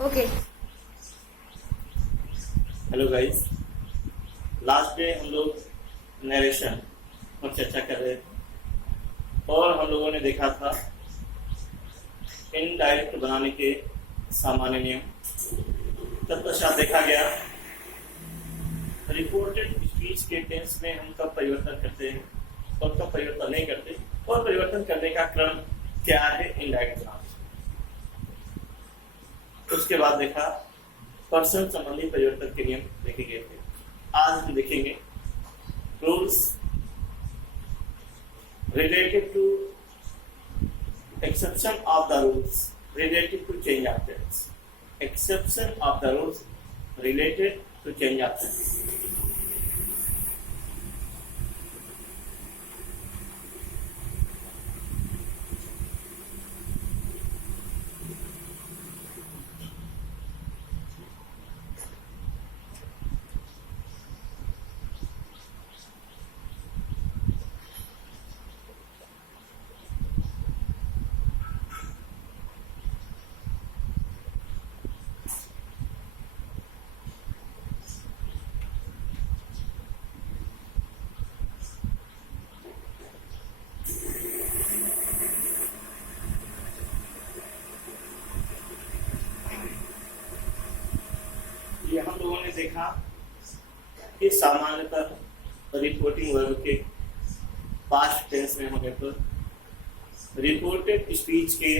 Okay. Hello guys, last day हम लोग narration पर चर्चा कर रहे थे और हम लोगों ने देखा था इनडायरेक्ट बनाने के सामान्य नियम। तत्पश्चात देखा गया रिपोर्टेड स्पीच के टेंस में हम कब परिवर्तन करते हैं और कब परिवर्तन नहीं करते और परिवर्तन करने का क्रम क्या है इनडायरेक्ट बनाने। उसके बाद देखा पर्सन संबंधी परिवर्तन के नियम देखे गए थे। आज हम देखेंगे rules related to exception of the rules related to change of tense. Exception of the rules related to change of tense. ये हम लोगों ने देखा कि सामान्यतः रिपोर्टिंग वर्ब के पास्ट टेंस में होने पर रिपोर्टेड स्पीच के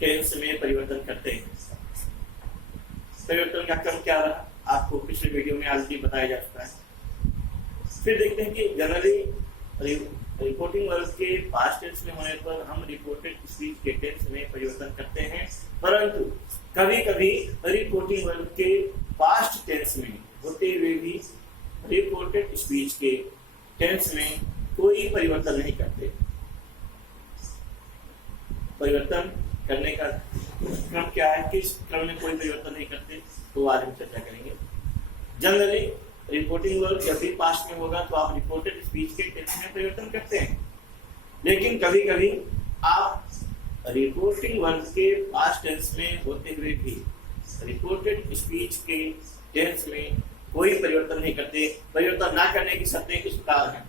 टेंस में परिवर्तन करते हैं। परिवर्तन का क्रम क्या रहा आपको पिछले वीडियो में ऑलरेडी बताया जा चुका है। फिर देखते हैं कि जनरली रिपोर्टिंग वर्ब के पास्ट टेंस में होने पर हम रिपोर्टेड स्पीच के टेंस में परिवर्तन करते हैं, परंतु कभी कभी रिपोर्टिंग वर्ब के पास्ट टेंस में होते हुए भी रिपोर्टेड स्पीच के टेंस में कोई परिवर्तन नहीं करते। परिवर्तन करने का क्रम क्या है, किस क्रम में कोई परिवर्तन नहीं करते, तो आज हम चर्चा करेंगे। जनरली रिपोर्टिंग वर्ब जब भी पास्ट में होगा तो आप रिपोर्टेड स्पीच के टेंस में परिवर्तन करते हैं, लेकिन कभी कभी आप रिपोर्टिंग वर्ब के पास्ट टेंस में होते हुए भी रिपोर्टेड स्पीच के टेंस में कोई परिवर्तन नहीं करते। परिवर्तन ना करने की शर्तें किस प्रकार हैं।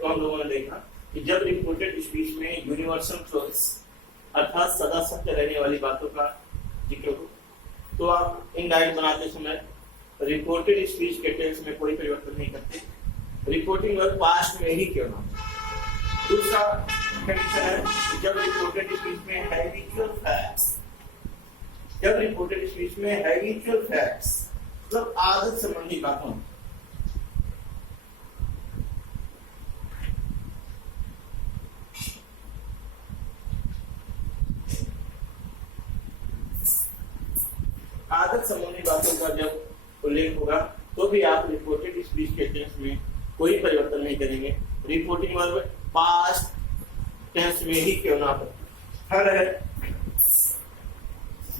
हम लोगों ने देखा कि जब रिपोर्टेड स्पीच में यूनिवर्सल ट्रूथ्स अर्थात सदा सत्य रहने वाली बातों का जिक्र हो तो आप इनडायरेक्ट बनाते समय रिपोर्टेड स्पीच के टेंस में कोई परिवर्तन नहीं करते। रिपोर्टिंग वर्ब पास्ट में ही क्यों ना। दूसरा कंडीशन है कि जब रिपोर्टेड स्पीच में हैबिचुअल फैक्ट्स, जब रिपोर्टेड स्पीच में हैबिचुअल फैक्ट्स मतलब आदत संबंधी बातों, आदत संबंधी बातों का जब उल्लेख होगा तो भी आप रिपोर्टेड स्पीच के टेंस में कोई परिवर्तन नहीं करेंगे। रिपोर्टिंग वर्ब पास्ट टेंस में ही क्यों ना हो। थर्ड है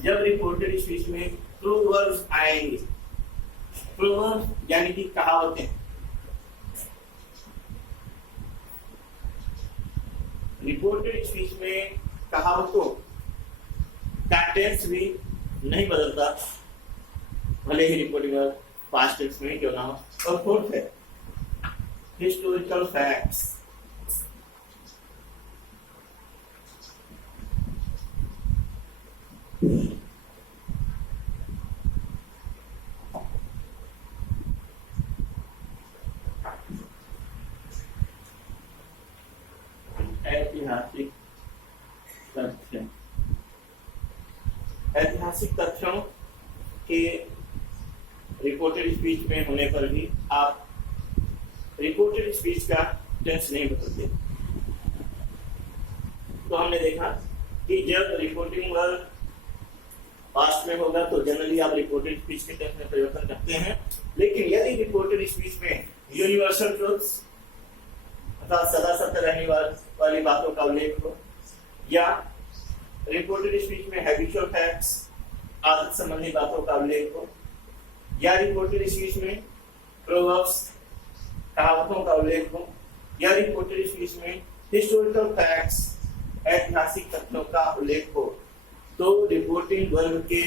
जब रिपोर्टेड स्पीच में प्रोवर्ब्स आएंगे। प्रोवर्ब्स यानी कि कहावतें। रिपोर्टेड स्पीच में कहावतों का टेंस भी नहीं बदलता, भले ही रिपोर्टिंग वर्ब पास्ट टेंस में क्यों ना हो। और फोर्थ है हिस्टोरिकल फैक्ट्स। ऐतिहासिक तथ्य, ऐतिहासिक तथ्यों के रिपोर्टेड स्पीच में होने पर भी आप रिपोर्टेड स्पीच का टेंस नहीं बदलते। तो हमने देखा कि जब रिपोर्टिंग वर्ब पास्ट में होगा तो जनरली आप रिपोर्टेड स्पीच के टेंस में परिवर्तन करते हैं, लेकिन यदि रिपोर्टेड स्पीच में यूनिवर्सल ट्रूथ्स अर्थात सदा सत्य रहने वाली बातों का उल्लेख हो, या रिपोर्टेड स्पीच में हैबिचुअल फैक्ट्स आदत संबंधी बातों का उल्लेख हो, या रिपोर्टेड स्पीच में प्रोवर्ब्स कहावतों का उल्लेख हो, या रिपोर्टेड स्पीच में हिस्टोरिकल फैक्ट्स ऐतिहासिक तथ्यों का उल्लेख हो, तो रिपोर्टिंग वर्ब के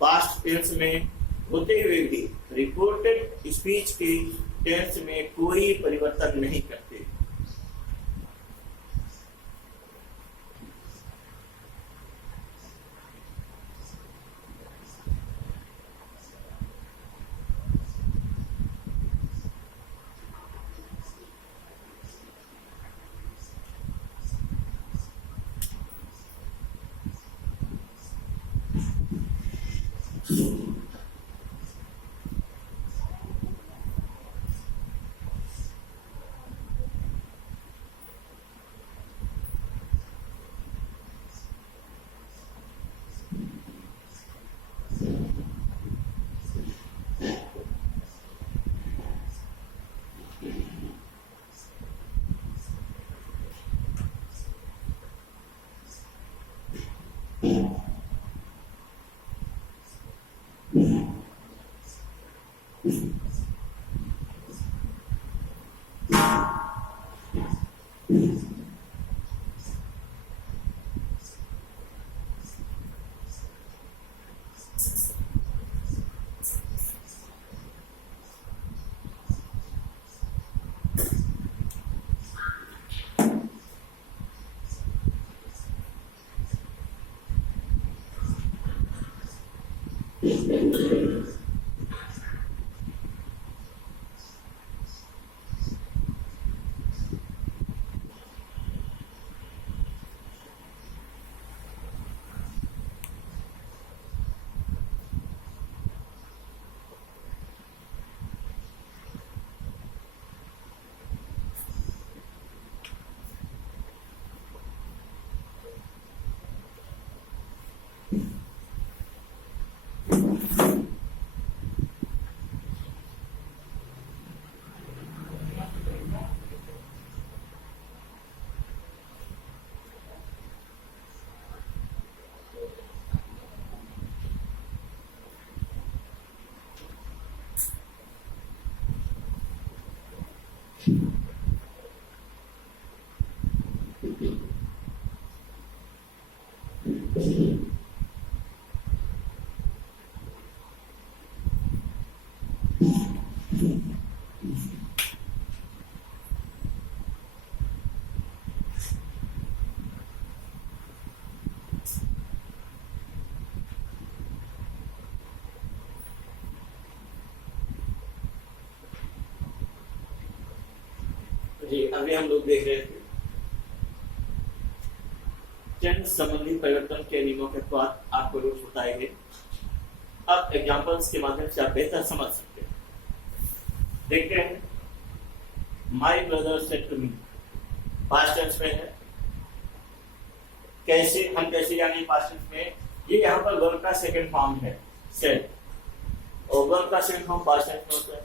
पास्ट टेंस में होते हुए भी रिपोर्टेड स्पीच के टेंस में कोई परिवर्तन नहीं करते। जी अभी हम लोग देख रहे थे टेंस संबंधी परिवर्तन के नियमों के बाद आपको रोज बताए गए। अब एग्जांपल्स के माध्यम से आप बेहतर समझ सकते हैं। देखते हैं my brother said to me, past tense में है। कैसे जाने पास्ट टेंस में? ये यहाँ पर वर्ब का सेकंड फॉर्म है सेड, और वर्ब का सेकंड फॉर्म पास्ट टेंस में होता है,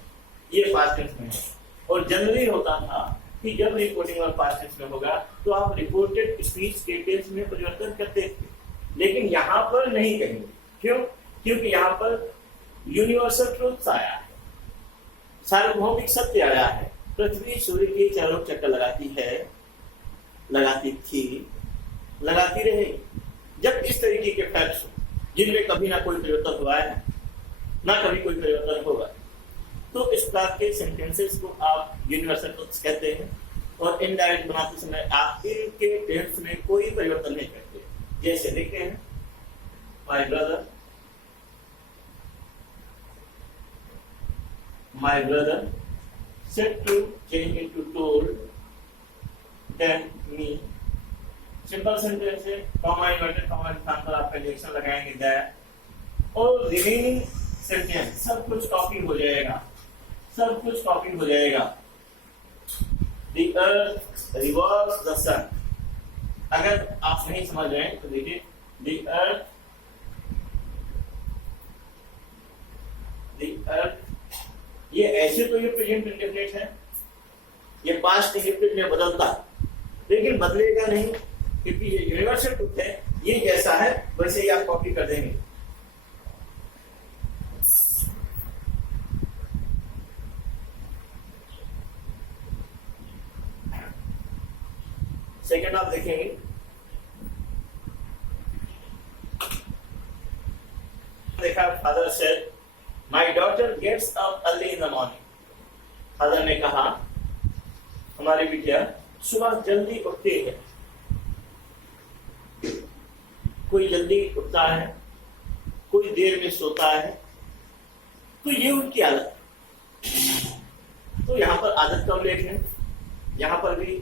ये पास्ट टेंस में है। और जनरली होता था कि जब रिपोर्टिंग वर्ब पास्ट टेंस में होगा तो आप रिपोर्टेड स्पीच के टेंस में परिवर्तन करते थे, लेकिन यहाँ पर नहीं कहेंगे। क्यों? क्योंकि यहाँ पर यूनिवर्सल ट्रूथ आया है, सार्वभौमिक सत्य आया है। पृथ्वी सूर्य के चारों चक्कर लगाती है, लगाती थी, लगाती रहेगी। जब इस तरीके के फैक्ट्स जिनमें कभी ना कोई परिवर्तन हुआ है ना कभी कोई परिवर्तन होगा, तो इस प्रकार के सेंटेंसेस को आप यूनिवर्सल ट्रूथ्स कहते हैं। और इनडायरेक्ट बनाते समय आप इनके टेंस में कोई परिवर्तन नहीं करते। जैसे देखते हैं my brother, my brother said to change into told, then me. Simple sentence है, कॉमा इन्वर्टेड कॉमा के स्थान पर आप कंजंक्शन लगाएंगे दैट, और रिमेनिंग सेंटेंस सब कुछ कॉपी हो जाएगा, सब कुछ कॉपी हो जाएगा। The earth revolves the sun. अगर आप नहीं समझ रहे हैं तो देखिए, the earth, ये ऐसे तो ये प्रेजेंट इंडेफिनिट है, ये पास्ट इंडेफिनिट में बदलता है, लेकिन बदलेगा नहीं क्योंकि ये यूनिवर्सल ट्रुथ है, ये जैसा है वैसे ही आप कॉपी कर देंगे। सेकंड आप देखेंगे, देखा father said my daughter gets up early in the morning. Father ने कहा हमारी बिटिया सुबह जल्दी उठती है। कोई जल्दी उठता है, कोई देर में सोता है, तो ये उनकी आदत। तो यहाँ पर आदत का उल्लेख है, यहाँ पर भी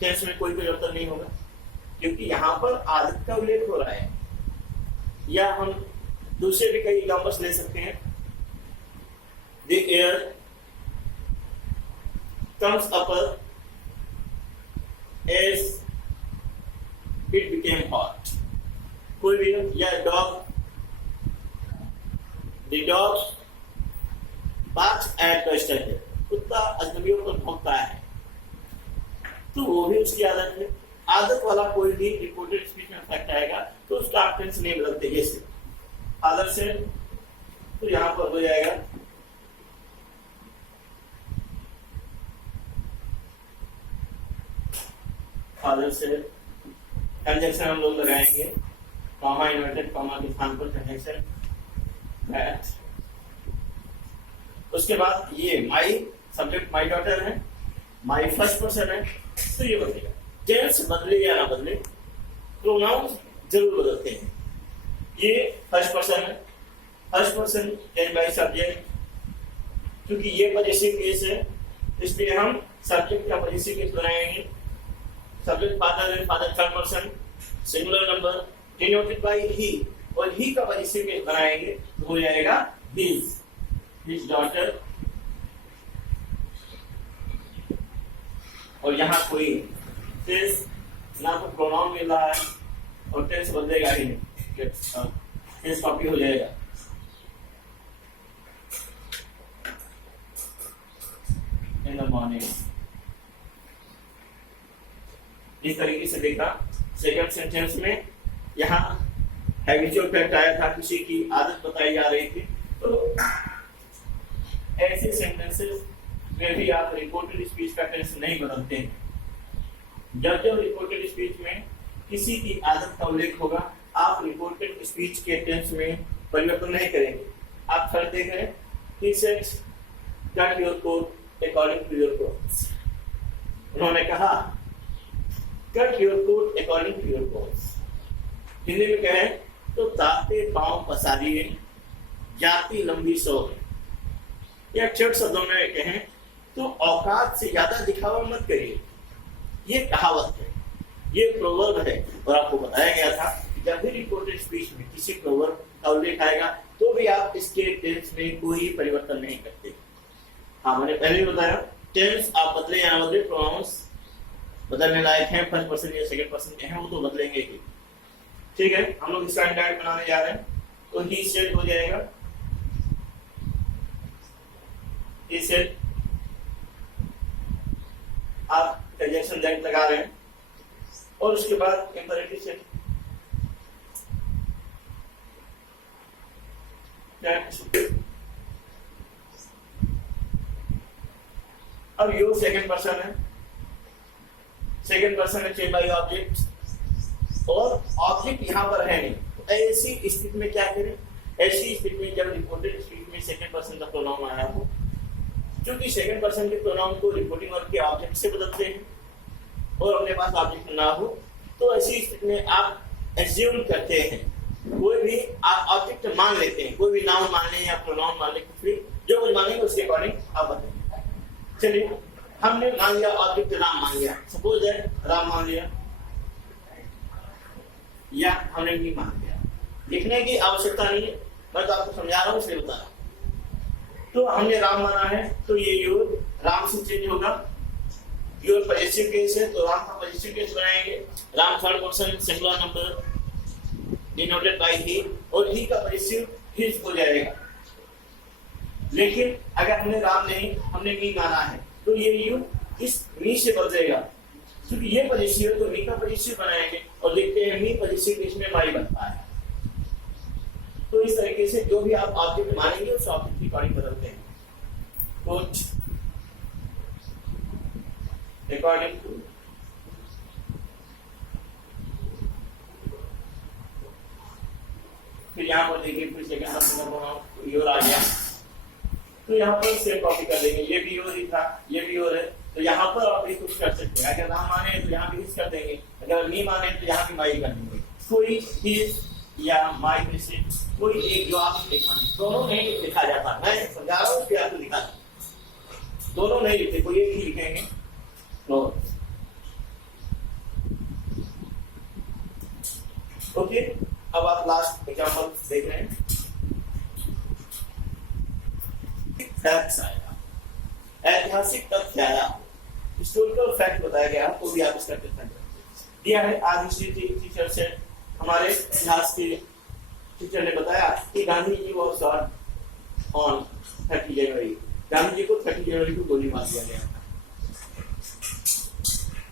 टेंस में कोई परिवर्तन नहीं होगा क्योंकि यहाँ पर आदत का उल्लेख हो रहा है। या हम दूसरे भी कई एग्जाम्पल्स ले सकते हैं। The air comes upper as it became hot. कोई भी, या dog, the dog barks at the stranger. कुत्ता अजनबियों को भौंकता है, तो वो भी उसकी आदत है। आदत वाला कोई भी रिपोर्टेड स्पीच में इफेक्ट आएगा तो उसका आप टेंस नहीं बदलते। जैसे फादर से, तो यहाँ पर हो जाएगा फादर से। कंजंक्शन हम लोग लगाएंगे, कॉमा इन्वर्टेड कॉमा के स्थान पर कंजंक्शन दैट। उसके बाद ये माई सब्जेक्ट माई डॉटर है, माई फर्स्ट पर्सन है, तो ये बदलेगा। टेंस बदले या ना बदले, प्रोनाउंस जरूर बदलते हैं। ये फर्स्ट पर्सन है, first person ten by subject, क्योंकि ये पॉजिटिव केस है इसलिए हम सब्जेक्ट का पॉजिटिव केस बनाएंगे। सब्जेक्ट फादर है, father third person singular number denoted by he, और ही का पॉजिटिव केस बनाएंगे तो हो जाएगा हिज डॉटर। और यहाँ कोई टेंस ना तो प्रोनाउन मिल रहा है और टेंस बदलेगा ही नहीं, टेंस कॉपी हो जाएगा। इन द मॉर्निंग, इस तरीके से देखा। सेकंड सेंटेंस में यहाँ हैबिचुअल फैक्ट आया था, किसी की आदत बताई जा रही थी, तो ऐसे सेंटेंसेस में भी आप रिपोर्टेड स्पीच का टेंस नहीं बदलते हैं। जब जब रिपोर्टेड स्पीच में किसी की आदत का उल्लेख होगा, आप रिपोर्टेड स्पीच के टेंस में परिवर्तन नहीं करेंगे। आप खड़े देख रहे हैं, he said cut your coat according to your clothes। उन्होंने कहा cut your coat according to your clothes। Hindi में कहें तो ताते पांव पसारिए, जाती लंबी सो। या छोटे शब्दों में कहें तो औकात से ज्यादा दिखावा मत करिए। ये कहावत है, ये प्रोवर्ब है, और आपको बताया गया था कि जब भी रिपोर्टेड स्पीच में किसी प्रोवर्ब का उल्लेख आएगा तो भी आप इसके टेंस में कोई परिवर्तन नहीं करते। हाँ, मैंने पहले ही बताया टेंस आप बदले या ना बदले, प्रोनाउंस बदलने लायक है, फर्स्ट पर्सन या सेकंड पर्सन के हैं वो तो बदलेंगे ही। ठीक है, हम लोग इसका इंडायरेक्ट बनाने जा रहे हैं, तो ही सेड हो जाएगा, he said। आप कंजंक्शन दैट लगा रहे हैं और उसके बाद इंपेरेटिव से अब यू सेकंड पर्सन है, सेकंड पर्सन है चेंज बाय ऑब्जेक्ट, और ऑब्जेक्ट यहां पर है नहीं। तो ऐसी स्थिति में क्या करें? ऐसी स्थिति में जब रिपोर्टेड स्पीच में सेकंड पर्सन का प्रोनाउन आया हो, क्योंकि सेकंड पर्सन के प्रोनाउन को रिपोर्टिंग वर्ब के ऑब्जेक्ट से बदलते हैं और अपने पास ऑब्जेक्ट ना हो, तो ऐसी स्थिति में आप एज्यूम करते हैं। कोई भी भी आप ऑब्जेक्ट मान लेते हैं, कोई भी नाउन मान लें या प्रोनाउन मान लें, कुछ भी जो कुछ मानेंगे उसके अकॉर्डिंग आप बताएंगे। चलिए, हमने मान लिया ऑब्जेक्ट राम मान लिया, सपोज है राम मान लिया या हमने भी मान लिया। लिखने की आवश्यकता नहीं है, मैं तो आपको समझा रहा हूँ इसलिए बता रहा हूँ। तो हमने राम माना है तो ये योर राम से चेंज होगा। योर पॉजिटिव केस है तो राम का पॉजिटिव केस बनाएंगे। Ram third person singular number denoted by he, और ही का पॉजिटिव हिज हो जाएगा। लेकिन अगर हमने राम नहीं, हमने मी माना है तो ये यू इस मी से बदलेगा, क्योंकि ये पॉजिटिव है तो मी का पॉजिटिव बनाएंगे और लिखते हैं मी पॉजिटिव केस में माई बनता है। तो इस तरीके से जो भी आप ऑब्जेक्ट मानेंगे उस ऑब्जेक्ट की अकॉर्डिंग बदलते हैं। कोच अकॉर्डिंग टू फिर यहाँ पर देखिए फिर सेकंड योर आ गया, तो यहाँ पर सेम कॉपी कर देंगे। ये भी योर ही था, ये भी योर है, तो यहाँ पर आप भी कुछ कर सकते हैं। अगर राम माने तो यहाँ भी हिज कर देंगे, अगर मी माने तो यहाँ भी माई कर देंगे। कोई हिज या माई में से कोई एक जो आप लिखा नहीं, दोनों नहीं लिखा जाता। मैं समझा रहा हूँ कि आपको लिखा दोनों नहीं लिखते, कोई एक ही लिखेंगे। तो ओके, अब आप लास्ट एग्जांपल देख रहे हैं। फैक्ट्स आएगा, ऐतिहासिक तथ्य आया, हिस्टोरिकल फैक्ट बताया गया, तो भी आप इसका टिप्पणी दिया है। आज हिस्ट्री टीचर से हमारे इतिहास के टीचर ने बताया कि Gandhi ji was shot on 30 जनवरी। गांधी जी को 30 जनवरी को गोली मार दिया गया था।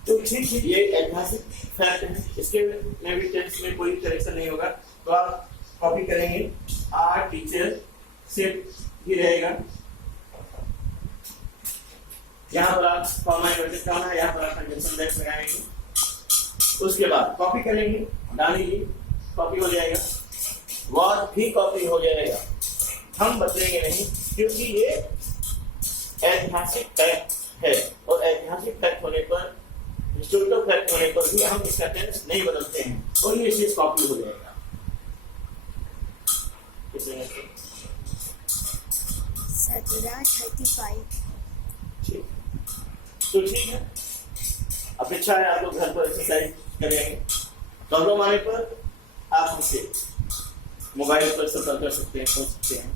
तो ठीक है, ये ऐतिहासिक फैक्ट है, इसके में भी टेक्स्ट में कोई करेक्शन नहीं होगा, तो आप कॉपी करेंगे। आर टीचर सिर्फ ही रहेगा, यहाँ पर आप कॉमा इन्वर्टेड कॉमा, यहाँ पर आप कंजंक्शन दैट लगाएंगे। उसके बाद कॉपी करेंगे, गांधी जी कॉपी हो जाएगा, वॉर भी कॉपी हो जाएगा। हम बदलेंगे नहीं, क्योंकि ये ऐतिहासिक फैक्ट है, और ऐतिहासिक फैक्ट होने पर, हिस्टोरिकल फैक्ट होने पर भी हम इसका टेंस नहीं बदलते हैं, और ये चीज कॉपी हो जाएगा। तो ठीक है, अपेक्षा है आप लोग घर पर एक्सरसाइज करेंगे। प्रॉब्लम आने पर आप हमसे मोबाइल पर संपर्क कर सकते हैं, पहुंच सकते हैं।